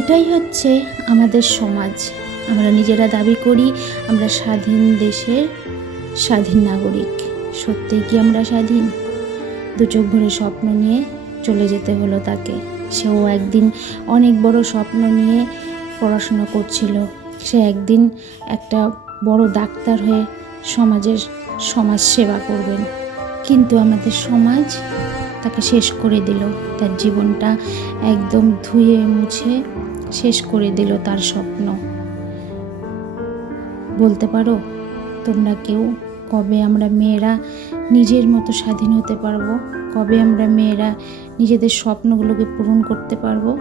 এটাই হচ্ছে আমাদের সমাজ। আমরা নিজেরা দাবি করি, আমরা স্বাধীন দেশের স্বাধীন নাগরিক। সত্যিই কি আমরা স্বাধীন? দু চোখ ভরে স্বপ্ন নিয়ে চলে যেতে হলো তাকে। সেও একদিন অনেক বড় স্বপ্ন নিয়ে পড়াশোনা করছিল। সে একদিন একটা বড় ডাক্তার হয়ে সমাজের সমাজ সেবা করবেন। কিন্তু আমাদের সমাজ তাকে শেষ করে দিল। তার জীবনটা একদম ধুয়ে মুছে শেষ করে দিল তার স্বপ্ন। বলতে পারো, তোমরা কেউ? কবে আমরা মেয়েরা নিজের মতো স্বাধীন হতে পারব? কবে আমরা মেয়েরা নিজেদের স্বপ্নগুলোকে পূরণ করতে পারব?